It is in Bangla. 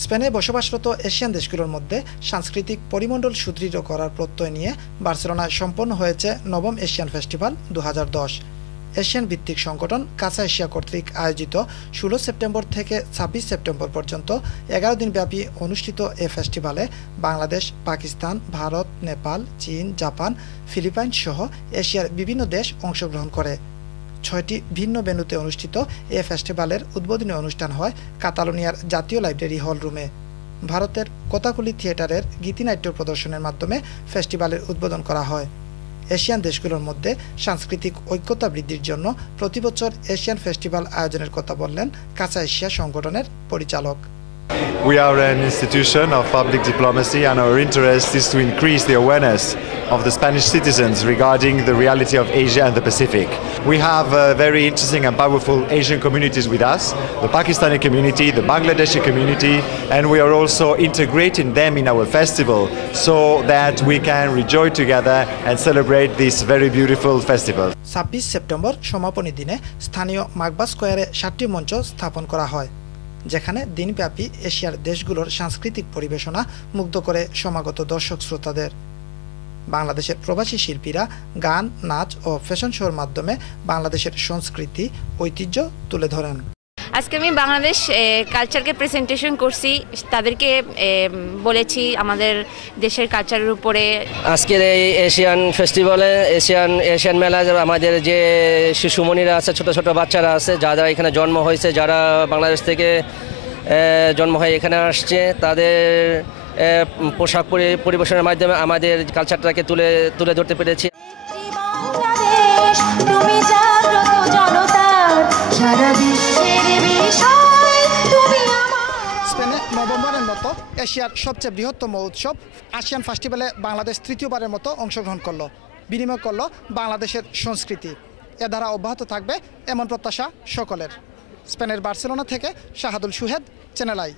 স্পেনে বসবাসরত এশিয়ান দেশগুলোর মধ্যে সাংস্কৃতিক পরিমণ্ডল সুদৃঢ় করার প্রত্যয় নিয়ে বার্সেলোনায় সম্পন্ন হয়েছে নবম এশিয়ান ফেস্টিভ্যাল 2010। এশিয়ান ভিত্তিক সংগঠন কাঁচা এশিয়া কর্তৃক আয়োজিত 16 সেপ্টেম্বর থেকে 26 সেপ্টেম্বর পর্যন্ত 11 দিনব্যাপী অনুষ্ঠিত এ ফেস্টিভ্যালে বাংলাদেশ, পাকিস্তান, ভারত, নেপাল, চীন, জাপান, ফিলিপাইন সহ এশিয়ার বিভিন্ন দেশ অংশগ্রহণ করে। 6টি ভিন্ন ভেন্যুতে অনুষ্ঠিত এ ফেস্টিভ্যালের উদ্বোধনী অনুষ্ঠান হয় কাতালোনিয়ার জাতীয় লাইব্রেরি হল রুমে। ভারতের কথাকলি থিয়েটারের গীতিনাট্য প্রদর্শনের মাধ্যমে ফেস্টিভ্যালের উদ্বোধন করা হয়। এশিয়ান দেশগুলোর মধ্যে সাংস্কৃতিক ঐক্যতা বৃদ্ধির জন্য প্রতিবছর এশিয়ান ফেস্টিভ্যাল আয়োজনের কথা বললেন কাঁচা এশিয়া সংগঠনের পরিচালক। We are an institution of public diplomacy and our interest is to increase the awareness of the Spanish citizens regarding the reality of Asia and the Pacific. We have very interesting and powerful Asian communities with us, the Pakistani community, the Bangladeshi community, and we are also integrating them in our festival so that we can rejoice together and celebrate this very beautiful festival. 26 September সমাপনী দিনে স্থানীয় মাকবা স্কয়ারে 7টি মঞ্চ স্থাপন করা হয়, যেখানে দিনব্যাপী এশিয়ার দেশগুলোর সাংস্কৃতিক পরিবেশনা মুগ্ধ করে সমাগত দর্শক শ্রোতাদের। বাংলাদেশের প্রবাসী শিল্পীরা গান, নাচ ও ফ্যাশন শোর মাধ্যমে বাংলাদেশের সংস্কৃতি ঐতিহ্য তুলে ধরেন। আজকে আমি বাংলাদেশ কালচারকে প্রেজেন্টেশন করছি, তাদেরকে বলেছি আমাদের দেশের কালচারের উপরে। আজকের এই এশিয়ান ফেস্টিভ্যালে এশিয়ান মেলা আমাদের যে শিশুমণিরা আছে, ছোট ছোট বাচ্চারা আছে, যারা এখানে জন্ম হয়েছে, যারা বাংলাদেশ থেকে জন্ম হয়ে এখানে আসছে, তাদের পোশাক পরিবেশনের মাধ্যমে আমাদের কালচারটাকে তুলে ধরতে পেরেছি। স্পেনে নভেম্বরের মতো এশিয়ার সবচেয়ে বৃহত্তম উৎসব এশিয়ান ফেস্টিভ্যালে বাংলাদেশ তৃতীয়বারের মতো অংশগ্রহণ করলো, বিনিময় করলো বাংলাদেশের সংস্কৃতি। এ ধারা অব্যাহত থাকবে এমন প্রত্যাশা সকলের। স্পেনের বার্সেলোনা থেকে শাহাদুল সুহেদ, চ্যানেল আই।